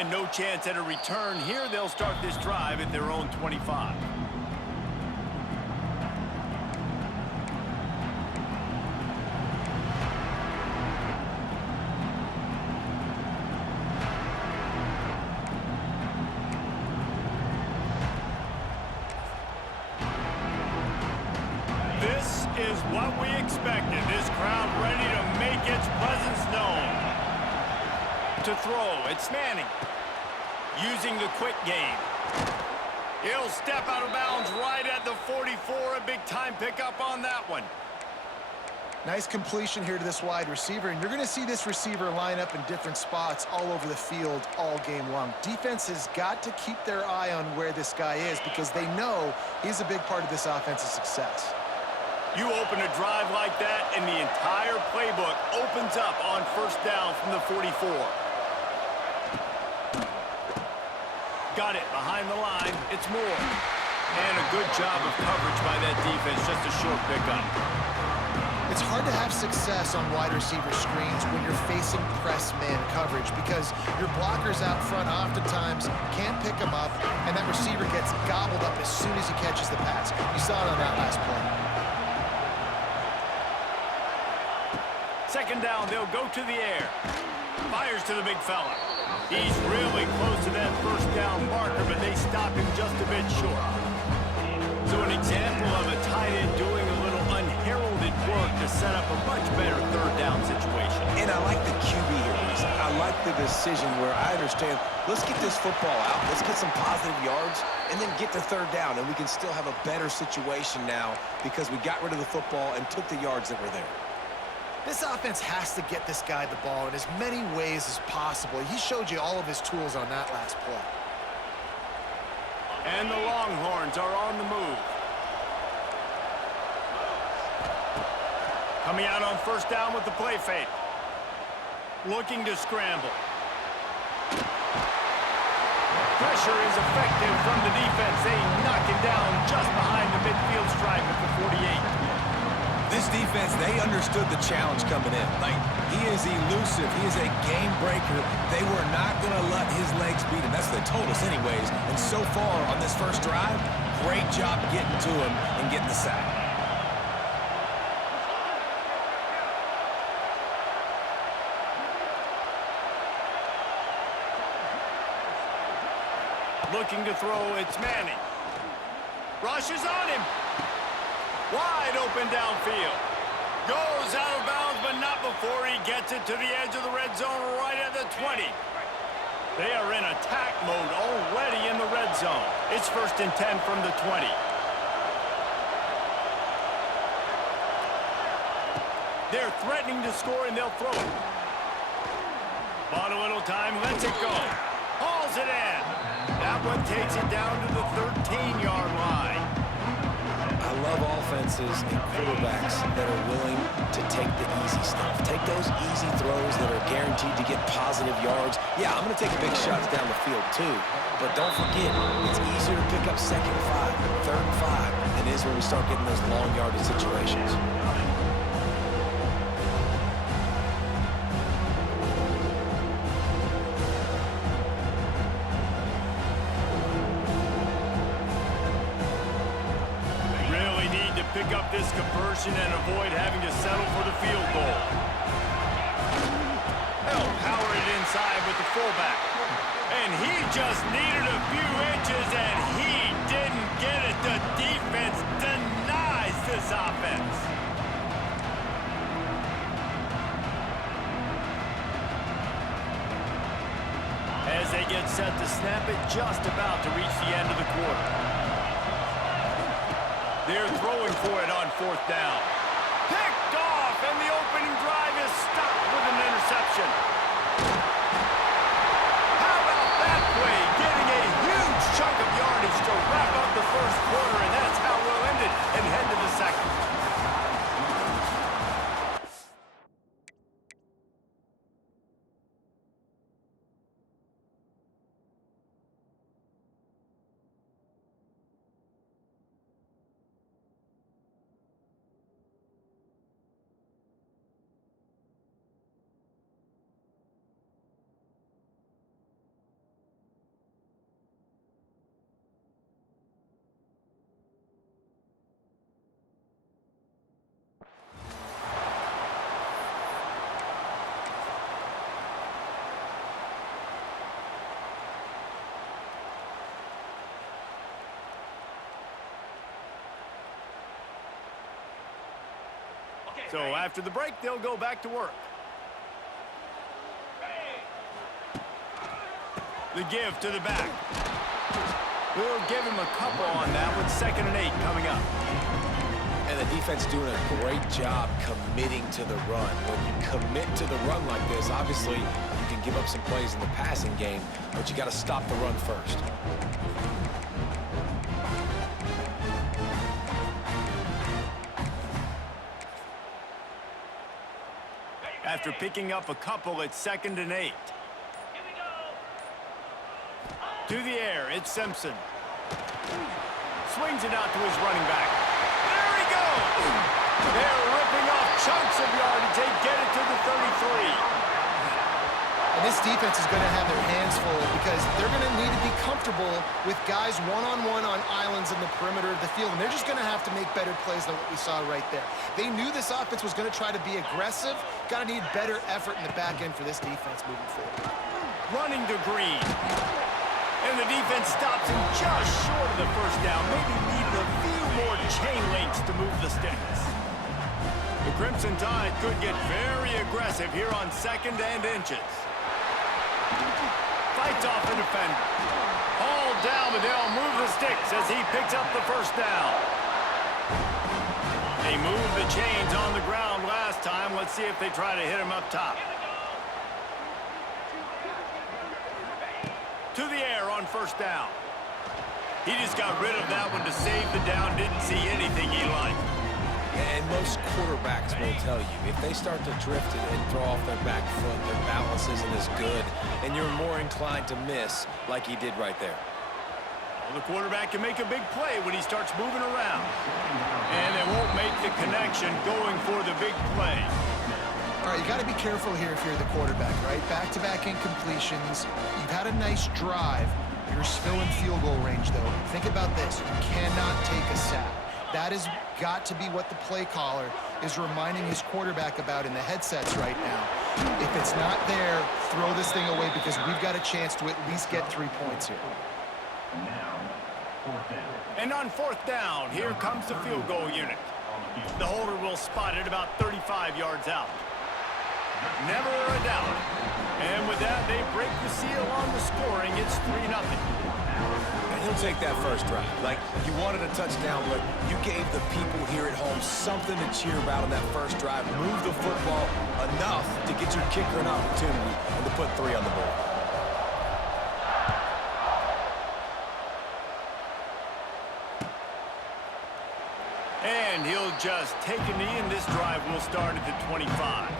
And no chance at a return here. They'll start this drive at their own 25. This is what we expected. This crowd ready to make its presence known. To throw, it's Manning. Using the quick game. He'll step out of bounds right at the 44. A big-time pickup on that one. Nice completion here to this wide receiver, and you're going to see this receiver line up in different spots all over the field all game long. Defense has got to keep their eye on where this guy is because they know he's a big part of this offense's success. You open a drive like that, and the entire playbook opens up on first down from the 44. Got it behind the line. It's Moore. And a good job of coverage by that defense. Just a short pickup. It's hard to have success on wide receiver screens when you're facing press man coverage because your blockers out front oftentimes can't pick them up, and that receiver gets gobbled up as soon as he catches the pass. You saw it on that last play. Second down, they'll go to the air. Fires to the big fella. He's really close to that first down marker, but they stop him just a bit short. So an example of a tight end doing a little unheralded work to set up a much better third down situation. And I like the QB here, Lisa. I like the decision where I understand, let's get this football out, let's get some positive yards, and then get to third down, and we can still have a better situation now because we got rid of the football and took the yards that were there. This offense has to get this guy the ball in as many ways as possible. He showed you all of his tools on that last play. And the Longhorns are on the move. Coming out on first down with the play fake. Looking to scramble. Pressure is effective from the defense. They knock him down just behind the midfield stripe at the 48. This defense, they understood the challenge coming in. Like, he is elusive. He is a game breaker. They were not going to let his legs beat him. That's what they told us anyways. And so far on this first drive, great job getting to him and getting the sack. Looking to throw, it's Manning. Rush is on him. Wide open downfield. Goes out of bounds, but not before he gets it to the edge of the red zone right at the 20. They are in attack mode already in the red zone. It's 1st and 10 from the 20. They're threatening to score, and they'll throw it. Bought a little time, lets it go. Hauls it in. That one takes it down to the 13-yard line. I love offenses and quarterbacks that are willing to take the easy stuff. Take those easy throws that are guaranteed to get positive yards. Yeah, I'm going to take big shots down the field too. But don't forget, it's easier to pick up 2nd and 5, 3rd and 5 than it is when we start getting those long yardage situations. Pick up this conversion and avoid having to settle for the field goal. They'll power it inside with the fullback. And he just needed a few inches, and he didn't get it. The defense denies this offense. As they get set to snap it, just about to reach the end of the quarter. They're throwing for it on 4th down. Picked off, and the opening drive is stopped with an interception. How about that play? Getting a huge chunk of yardage to wrap up the first quarter, and that's how we'll end it and head to the second. So after the break, they'll go back to work. The give to the back. We'll give him a couple on that with 2nd and 8 coming up. And the defense doing a great job committing to the run. When you commit to the run like this, obviously you can give up some plays in the passing game, but you got to stop the run first. After picking up a couple, it's 2nd and 8. To the air, it's Simpson. Swings it out to his running back. There he goes! They're ripping off chunks of yardage. They get it to the 33. And this defense is going to have their hands full because they're going to need to be comfortable with guys one-on-one on islands in the perimeter of the field, and they're just going to have to make better plays than what we saw right there. They knew this offense was going to try to be aggressive. Got to need better effort in the back end for this defense moving forward. Running to Green. And the defense stops him just short of the first down. Maybe needed a few more chain links to move the sticks. The Crimson Tide could get very aggressive here on 2nd and inches. Fights off the defender. Hauled down, but they'll move the sticks as he picks up the first down. They moved the chains on the ground last time. Let's see if they try to hit him up top. To the air on 1st down. He just got rid of that one to save the down. Didn't see anything he liked. And most quarterbacks will tell you, if they start to drift it and throw off their back foot, their balance isn't as good, and you're more inclined to miss like he did right there. Well, the quarterback can make a big play when he starts moving around. And they won't make the connection going for the big play. All right, you got to be careful here if you're the quarterback, right? Back-to-back incompletions. You've had a nice drive. You're still in field goal range, though. Think about this. You cannot take a sack. That has got to be what the play caller is reminding his quarterback about in the headsets right now. If it's not there, throw this thing away because we've got a chance to at least get 3 points here. And on 4th down, here comes the field goal unit. The holder will spot it about 35 yards out. Never a doubt. And with that, they break the seal on the scoring. It's 3-0. And he'll take that first drive. Like, you wanted a touchdown, but you gave the people here at home something to cheer about on that first drive. Move the football enough to get your kicker an opportunity and to put 3 on the board. And he'll just take a knee, and this drive will start at the 25.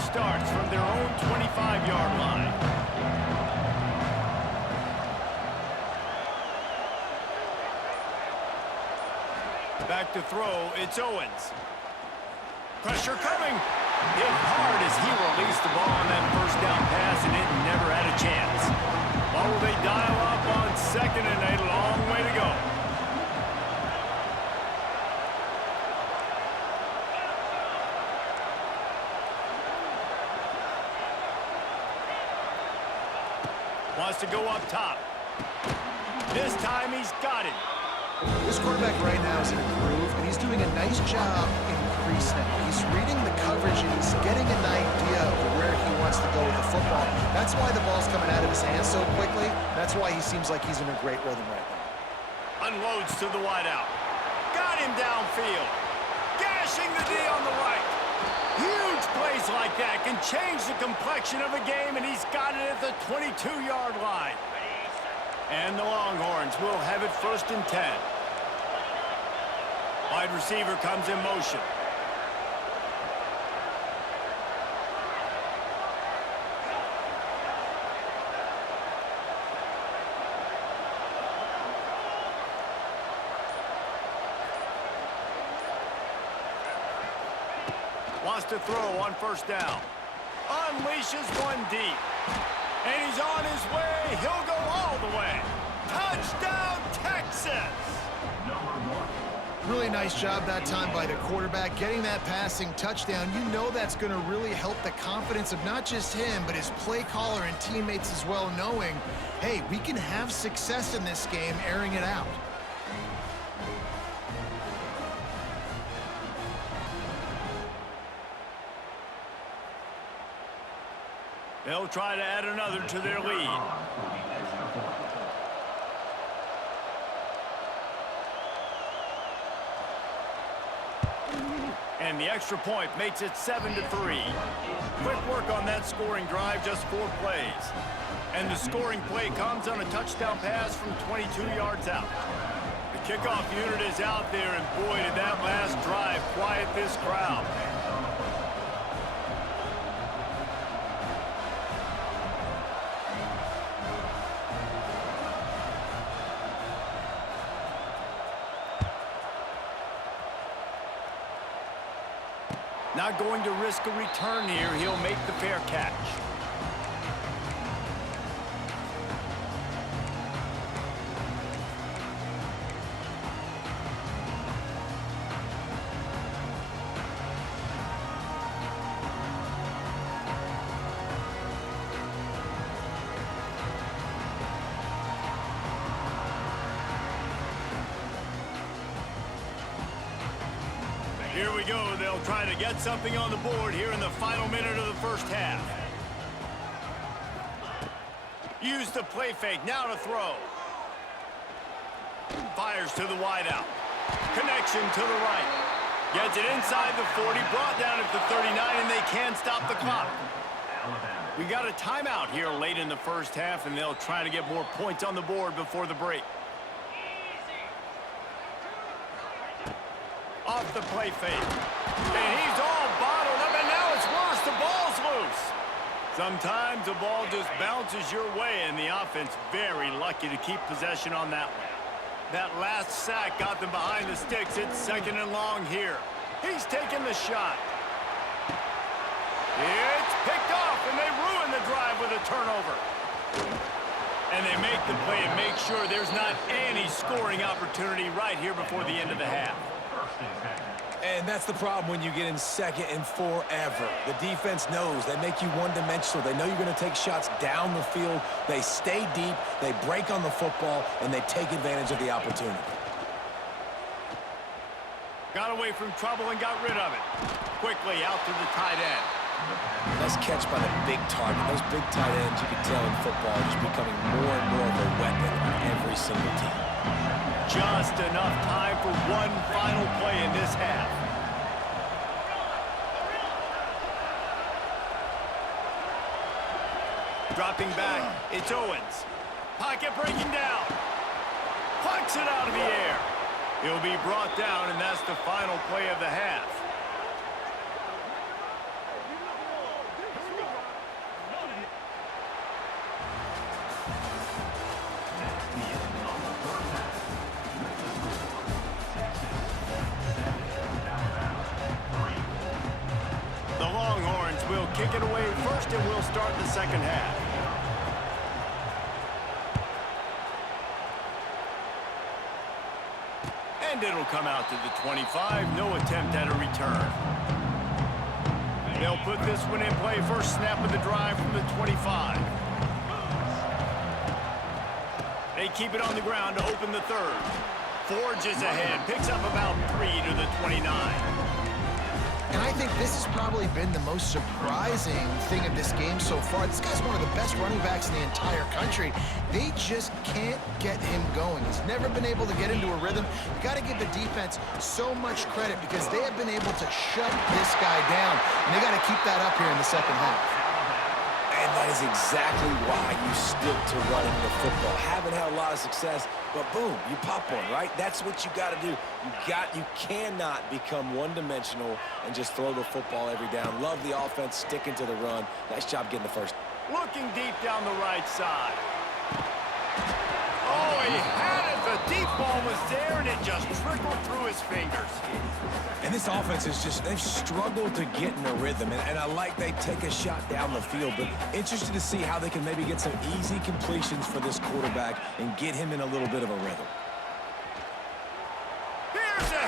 Starts from their own 25-yard line. Back to throw, it's Owens. Pressure coming. Hit hard as he released the ball on that first down pass, and it never had a chance. Or will they dial up on 2nd and 8? A long way to go. Wants to go up top. This time he's got it. This quarterback right now is in a groove, and he's doing a nice job in pre-snap. He's reading the coverage, and he's getting an idea of where he wants to go with the football. That's why the ball's coming out of his hands so quickly. That's why he seems like he's in a great rhythm right now. Unloads to the wideout. Got him downfield. Gashing the D on the right. Huge plays like that can change the complexion of a game, and he's got it at the 22-yard line. And the Longhorns will have it 1st and 10. Wide receiver comes in motion. Wants to throw on 1st down. Unleashes one deep. And he's on his way. He'll go all the way. Touchdown, Texas! Really nice job that time by the quarterback, getting that passing touchdown. You know that's going to really help the confidence of not just him, but his play caller and teammates as well, knowing, hey, we can have success in this game airing it out. They'll try to add another to their lead. And the extra point makes it 7-3. Quick work on that scoring drive, just 4 plays. And the scoring play comes on a touchdown pass from 22 yards out. The kickoff unit is out there, and boy, did that last drive quiet this crowd. Not going to risk a return here. He'll make the fair catch. Here we go. They'll try to get something on the board here in the final minute of the first half. Use the play fake. Now to throw. Fires to the wideout. Connection to the right. Gets it inside the 40. Brought down at the 39, and they can't stop the clock. We got a timeout here late in the first half, and they'll try to get more points on the board before the break. Off the play fake. And he's all bottled up, and now it's worse. The ball's loose. Sometimes the ball just bounces your way, and the offense very lucky to keep possession on that one. That last sack got them behind the sticks. It's 2nd and long here. He's taking the shot. It's picked off, and they ruin the drive with a turnover. And they make the play and make sure there's not any scoring opportunity right here before the end of the half. And that's the problem when you get in 2nd and forever. The defense knows. They make you one-dimensional. They know you're going to take shots down the field. They stay deep, they break on the football, and they take advantage of the opportunity. Got away from trouble and got rid of it. Quickly out to the tight end. Nice catch by the big target. Those big tight ends, you can tell in football, are just becoming more and more of a weapon on every single team. Just enough time for one final play in this half. Dropping back, it's Owens. Pocket breaking down. Plucks it out of the air. He'll be brought down, and that's the final play of the half. The Longhorns will kick it away first, and we'll start the second half. And it'll come out to the 25. No attempt at a return. They'll put this one in play. First snap of the drive from the 25. They keep it on the ground to open the third. Forges ahead. Picks up about 3 to the 29. And I think this has probably been the most surprising thing of this game so far. This guy's one of the best running backs in the entire country. They just can't get him going. He's never been able to get into a rhythm. You got to give the defense so much credit because they have been able to shut this guy down. And they got to keep that up here in the second half. And that is exactly why you stick to running the football. Haven't had a lot of success, but boom, you pop one, right? That's what you got to do. You cannot become one-dimensional and just throw the football every down. Love the offense, sticking to the run. Nice job getting the first. Looking deep down the right side. Oh, he had it. The deep ball was there, and it just trickled through his fingers. And this offense is just, they've struggled to get in a rhythm. And I like they take a shot down the field, but interested to see how they can maybe get some easy completions for this quarterback and get him in a little bit of a rhythm. Here's a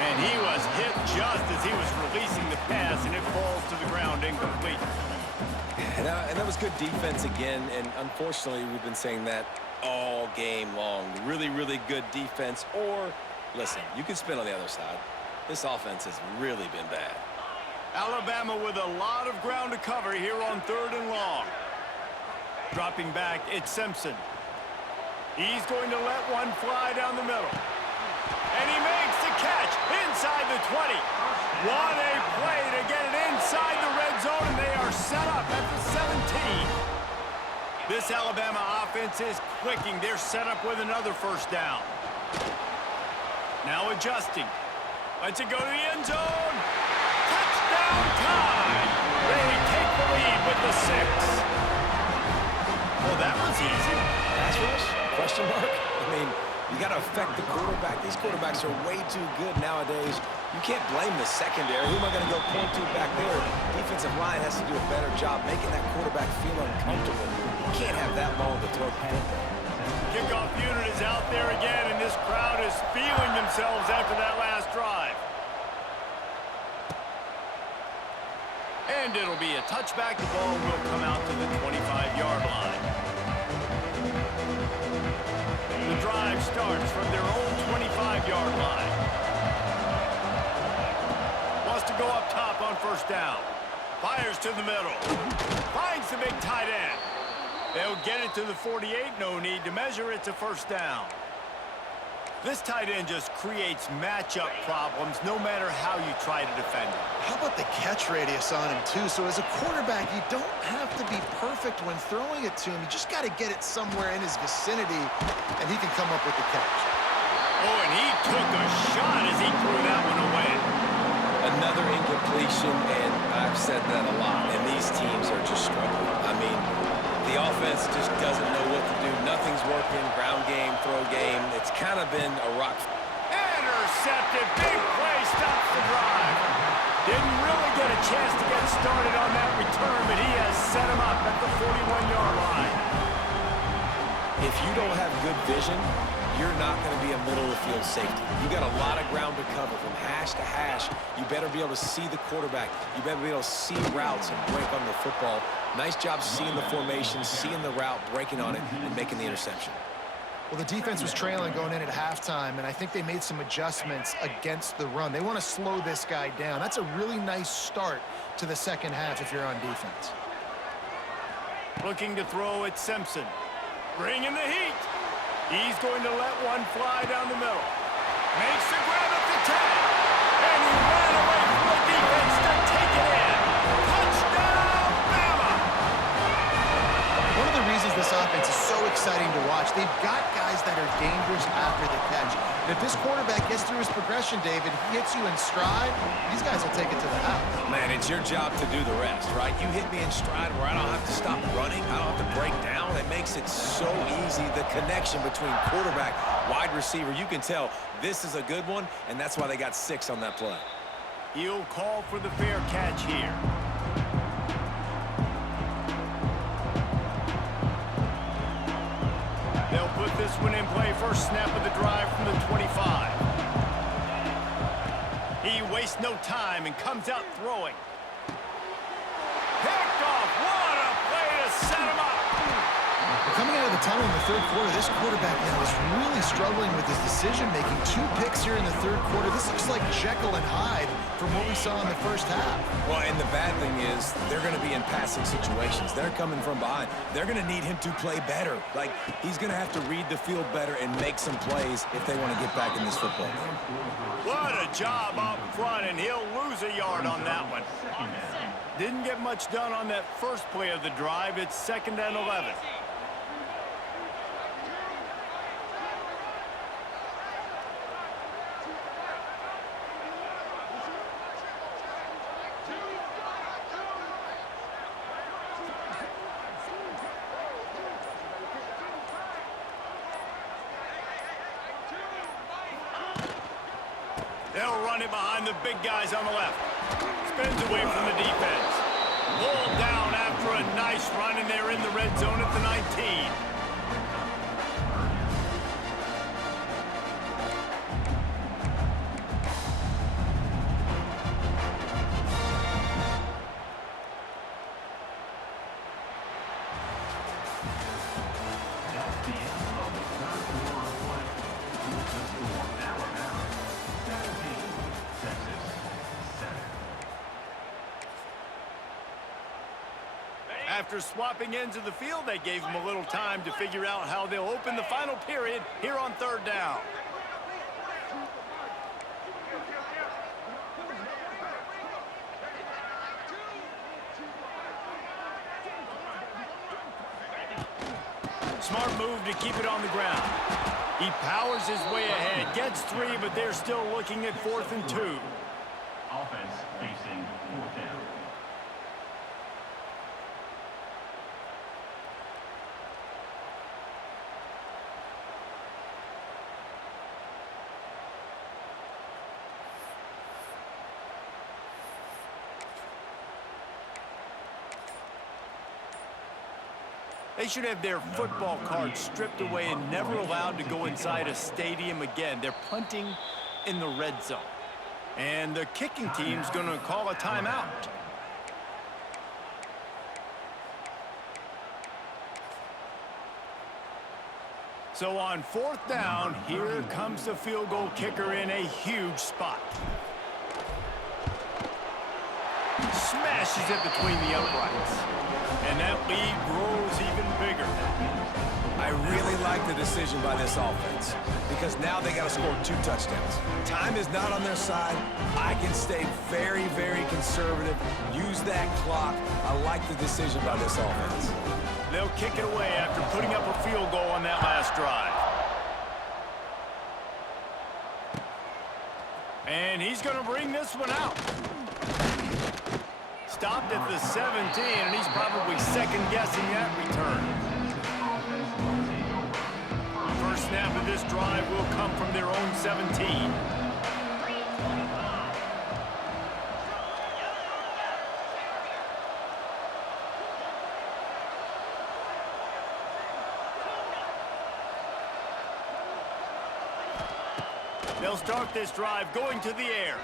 And he was hit just as he was releasing the pass, and it falls to the ground incomplete. And that was good defense again, and unfortunately, we've been saying that all game long. Really, really good defense, or, listen, you can spin on the other side. This offense has really been bad. Alabama with a lot of ground to cover here on 3rd and long. Dropping back, it's Simpson. He's going to let one fly down the middle. And he makes the catch inside the 20. What a play to get it inside the red zone, and they are set up at the 17. This Alabama offense is clicking. They're set up with another first down. Now adjusting. Lets it go to the end zone. Touchdown time! They take the lead with the 6. Well, that was easy. Pass rush? Question mark? I mean, you got to affect the quarterback. These quarterbacks are way too good nowadays. You can't blame the secondary. Who am I going to go point to back there? Defensive line has to do a better job making that quarterback feel uncomfortable. You can't have that long to throw the football. Kickoff unit is out there again, and this crowd is feeling themselves after that last drive. And it'll be a touchback. The ball will come out to the 25-yard line. The drive starts from their own 25-yard line. Wants to go up top on first down. Fires to the middle. Finds the big tight end. They'll get it to the 48. No need to measure. It's a first down. This tight end just creates matchup problems no matter how you try to defend him. How about the catch radius on him, too? So as a quarterback, you don't have to be perfect when throwing it to him. You just got to get it somewhere in his vicinity, and he can come up with the catch. Oh, and he took a shot as he threw that one away. Another incompletion, and I've said that a lot, and these teams are just struggling. I mean, the offense just doesn't know what to do. Nothing's working. Ground game, throw game. It's kind of been a rock. Intercepted. Big play. Stops the drive. Didn't really get a chance to get started on that return, but he has set him up at the 41-yard line. If you don't have good vision, you're not going to be a middle-of-the-field safety. You got a lot of ground to cover from hash to hash. You better be able to see the quarterback. You better be able to see routes and break on the football. Nice job seeing the formation, seeing the route, breaking on it, and making the interception. Well, the defense was trailing going in at halftime, and I think they made some adjustments against the run. They want to slow this guy down. That's a really nice start to the second half if you're on defense. Looking to throw at Simpson. Bringing the heat. He's going to let one fly down the middle. Makes the grab at the 10. And he ran away from the defense to take it in. Touchdown, Bama! One of the reasons this offense is so exciting to watch, they've got guys that are dangerous after the catch. And if this quarterback gets through his progression, David, he hits you in stride, these guys will take it to the house. Man, it's your job to do the rest, right? You hit me in stride where I don't have to stop running. I don't have to break down. It makes it so easy. The connection between quarterback, wide receiver, you can tell this is a good one, and that's why they got 6 on that play. He'll call for the fair catch here. They'll put this one in play. First snap of the drive from the 25. He wastes no time and comes out throwing. Picked off. What a play to set him up. Coming out of the tunnel in the third quarter, this quarterback now is really struggling with his decision-making. 2 picks here in the third quarter. This looks like Jekyll and Hyde from what we saw in the first half. Well, and the bad thing is they're going to be in passing situations. They're coming from behind. They're going to need him to play better. Like, he's going to have to read the field better and make some plays if they want to get back in this football game. What a job up front, and he'll lose a yard on that one. Didn't get much done on that first play of the drive. It's 2nd and 11. They'll run it behind the big guys on the left. Spins away from the defense. Pulled down after a nice run, and they're in the red zone at the 19. after swapping ends of the field, they gave them a little time to figure out how they'll open the final period here on third down. Smart move to keep it on the ground. He powers his way ahead, gets 3, but they're still looking at 4th and 2. Offense facing 4th down. They should have their football cards stripped away and never allowed to go inside a stadium again. They're punting in the red zone. And the kicking team's going to call a timeout. So on 4th down, here comes the field goal kicker in a huge spot. Smashes it between the uprights. And that lead grows even bigger. I really like the decision by this offense because now they got to score 2 touchdowns. Time is not on their side. I can stay very, very conservative, use that clock. I like the decision by this offense. They'll kick it away after putting up a field goal on that last drive. And he's going to bring this one out. Stopped at the 17, and he's probably second-guessing that return. First snap of this drive will come from their own 17. They'll start this drive going to the air.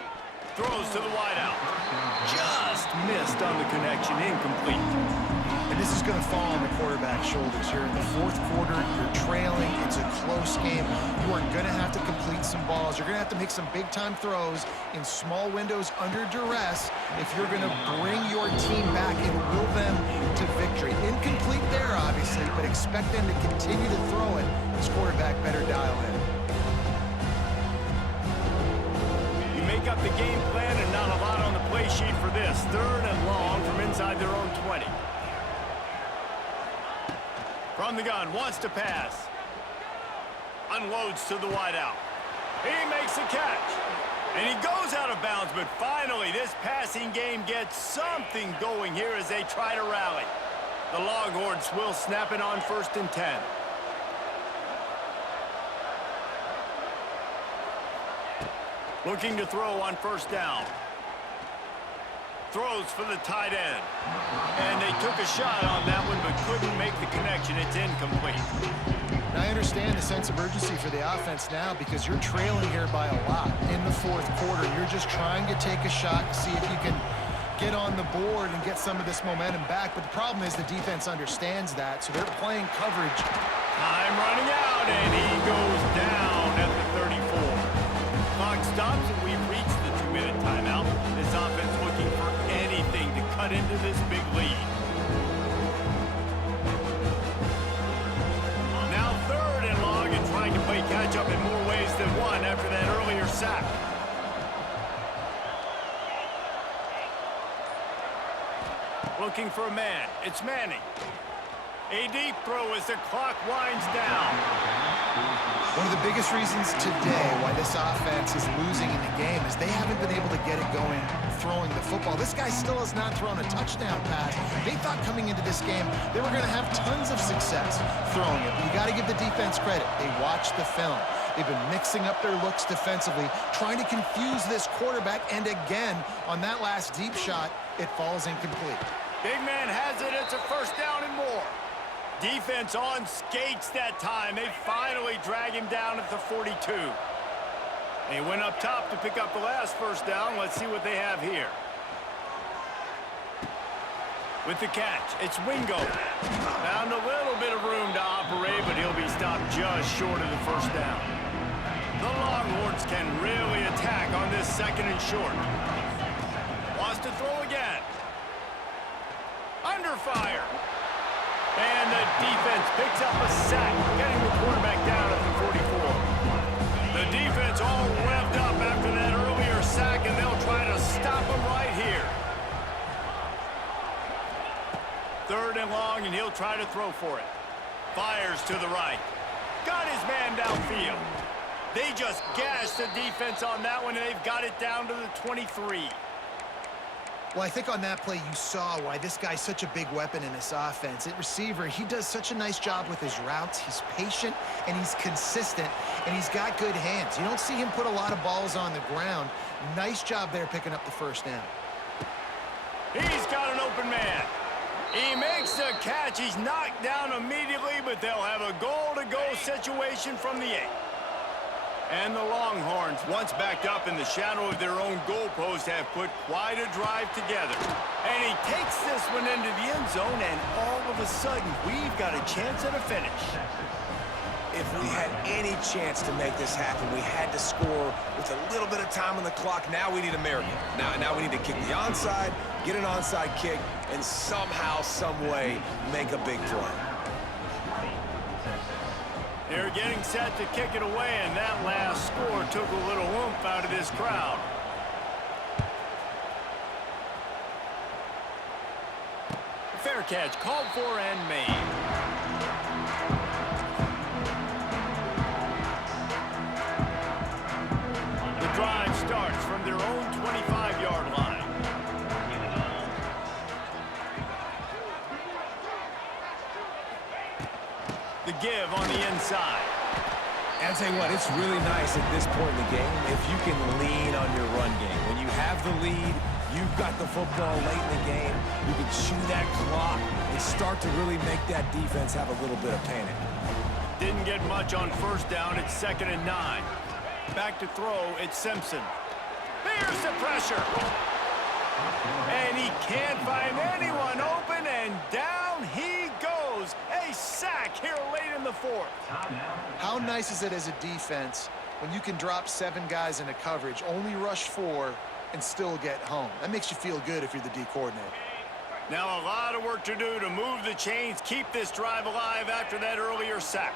Throws to the wideout. Just missed on the connection, incomplete. And this is going to fall on the quarterback's shoulders here in the 4th quarter. You're trailing. It's a close game. You are going to have to complete some balls. You're going to have to make some big-time throws in small windows under duress if you're going to bring your team back and will them to victory. Incomplete there, obviously, but expect them to continue to throw it. This quarterback better dial in. Make up the game plan and not a lot on the play sheet for this. 3rd and long from inside their own 20. From the gun, wants to pass. Unloads to the wideout. He makes a catch. And he goes out of bounds, but finally this passing game gets something going here as they try to rally. The Longhorns will snap it on 1st and 10. Looking to throw on 1st down. Throws for the tight end. And they took a shot on that one, but couldn't make the connection. It's incomplete. And I understand the sense of urgency for the offense now because you're trailing here by a lot in the 4th quarter. You're just trying to take a shot to see if you can get on the board and get some of this momentum back. But the problem is the defense understands that, so they're playing coverage. Time running out, and he goes down at the 34. Clock stops, and we've reached the 2-minute timeout. This offense looking for anything to cut into this big lead. Now 3rd and long and trying to play catch-up in more ways than one after that earlier sack. Looking for a man. It's Manning. A deep throw as the clock winds down. One of the biggest reasons today why this offense is losing in the game is they haven't been able to get it going throwing the football. This guy still has not thrown a touchdown pass. They thought coming into this game they were going to have tons of success throwing it. But you got to give the defense credit. They watched the film. They've been mixing up their looks defensively, trying to confuse this quarterback, and again, on that last deep shot, it falls incomplete. Big man has it. It's a 1st down and more. Defense on skates that time. They finally drag him down at the 42. They went up top to pick up the last 1st down. Let's see what they have here. With the catch, it's Wingo. Found a little bit of room to operate, but he'll be stopped just short of the 1st down. The Longhorns can really attack on this 2nd and short. Wants to throw again. Under under fire. And the defense picks up a sack, getting the quarterback down at the 44. The defense all revved up after that earlier sack, and they'll try to stop him right here. 3rd and long, and he'll try to throw for it. Fires to the right. Got his man downfield. They just gashed the defense on that one, and they've got it down to the 23. Well, I think on that play you saw why this guy's such a big weapon in this offense. At receiver, he does such a nice job with his routes. He's patient, and he's consistent, and he's got good hands. You don't see him put a lot of balls on the ground. Nice job there picking up the first down. He's got an open man. He makes the catch. He's knocked down immediately, but they'll have a goal-to-go situation from the 8. And the Longhorns, once backed up in the shadow of their own goalpost, have put quite a drive together. And he takes this one into the end zone, and all of a sudden, we've got a chance at a finish. If we had any chance to make this happen, we had to score with a little bit of time on the clock. Now we need a miracle. Now we need to kick the onside, get an onside kick, and somehow, some way, make a big play. They're getting set to kick it away, and that last score took a little oomph out of this crowd. Fair catch called for and made. The drive starts from their own 25-yard line. The give on the inside. And I'll tell you what, it's really nice at this point in the game if you can lean on your run game. When you have the lead, you've got the football late in the game, you can chew that clock and start to really make that defense have a little bit of panic. Didn't get much on first down. It's 2nd and 9. Back to throw, it's Simpson. Here's the pressure. And he can't find anyone open, and down he goes. A sack here late in the 4th. How nice is it as a defense when you can drop 7 guys into coverage, only rush 4, and still get home? That makes you feel good if you're the D coordinator. Now a lot of work to do to move the chains, keep this drive alive after that earlier sack.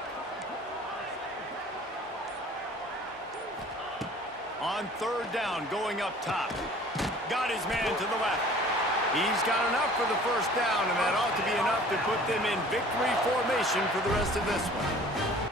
On 3rd down, going up top. Got his man to the left. He's got enough for the first down, and that ought to be enough to put them in victory formation for the rest of this one.